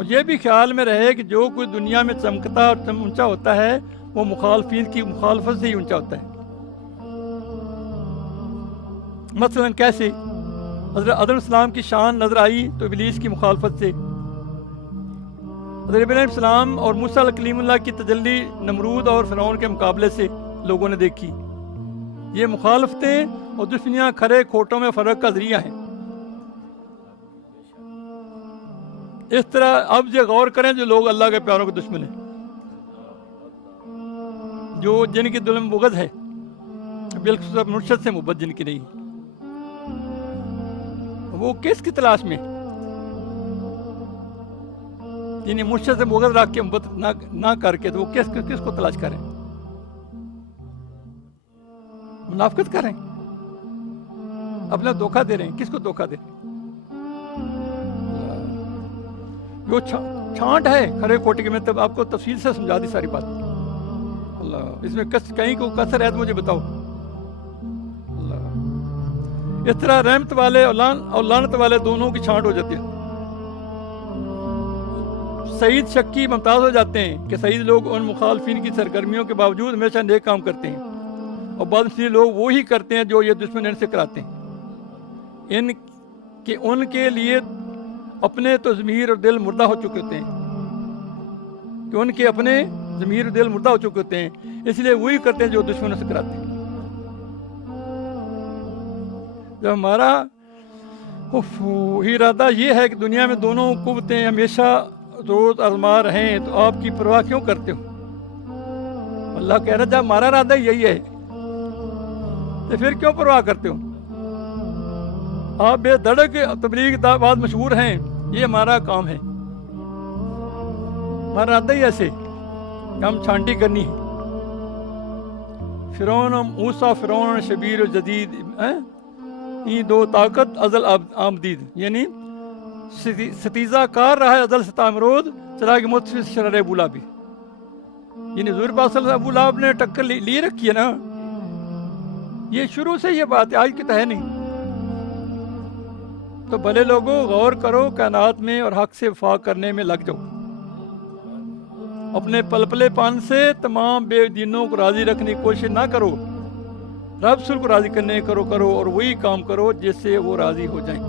اور یہ بھی خیال میں رہے کہ جو کوئی دنیا میں چمکتا اور اونچا ہوتا ہے وہ مخالفین کی مخالفت سے ہی اونچا ہوتا ہے. مثلا کیسے؟ حضرت آدم السلام کی شان نظر آئی تو ابلیس کی مخالفت سے. حضرت ابراہیم علیہ السلام اور موسیٰ کلیم اللہ کی تجلی نمرود اور فرعون کے مقابلے سے لوگوں نے دیکھی. یہ مخالفتیں اور دشمنیاں کھرے کھوٹوں میں فرق کا ذریعہ ہیں. اس طرح اب یہ غور کریں جو لوگ اللہ کے پیاروں کے دشمن ہیں، جو جن کی دل میں بغض ہے، بالخصوص مرشد سے محبت جن کی نہیں، وہ کس کی تلاش میں؟ یعنی مرشد سے بغض رکھ کے محبت نہ کر کے تو وہ کس کو تلاش کریں؟ منافقت کریں، اپنا دھوکہ دے رہے ہیں. کس کو دھوکہ دے رہے ہیں؟ جو چھانٹ ہے کھرے کوٹے کے، میں تب آپ کو تفصیل سے سمجھا دی ساری بات. اللہ، اس میں کہیں کو کثر ہے تو مجھے بتاؤ. اللہ، اس طرح رحمت والے اور لعنت والے دونوں کی چھانٹ ہو جاتی ہے. سعید شکی ممتاز ہو جاتے ہیں کہ سعید لوگ ان مخالفین کی سرگرمیوں کے باوجود ہمیشہ نیک کام کرتے ہیں، اور بدنصیب لوگ وہی کرتے ہیں جو یہ دشمن ان سے کراتے ہیں. ان کے لیے اپنے تو ضمیر اور دل مردہ ہو چکے ہوتے ہیں، کہ ان کے اپنے ضمیر اور دل مردہ ہو چکے ہوتے ہیں، اس لیے وہی کرتے ہیں جو دشمنوں سے کراتے ہیں. جب ہمارا ارادہ یہ ہے کہ دنیا میں دونوں قوتیں ہمیشہ روز آزما رہیں تو آپ کی پرواہ کیوں کرتے ہو؟ اللہ کہہ رہا جب ہمارا ارادہ یہی ہے تو پھر کیوں پرواہ کرتے ہو؟ آپ بے دھڑک تبلیغ بات مشہور ہیں، یہ ہمارا کام ہے، ہمارا ارادہ ہی ایسے کہ ہم چھانٹی کرنی ہے. فرعون موسیٰ فرعون شبیر و جدید یہ دو طاقت ازل آمدید، یعنی ستیزہ کار رہا ہے ازل سے امرود چراغ متفس شرر ابو لہب. یعنی حضور پاک صلی اللہ علیہ وسلم ابو لہب نے ٹکر لی رکھی ہے نا، یہ شروع سے یہ بات ہے، آج کی تو ہے نہیں. تو بھلے لوگوں غور کرو کائنات میں اور حق سے وفا کرنے میں لگ جاؤ. اپنے پلپلے پان سے تمام بے دینوں کو راضی رکھنے کی کوشش نہ کرو، رب سل کو راضی کرنے کرو اور وہی کام کرو جس سے وہ راضی ہو جائیں.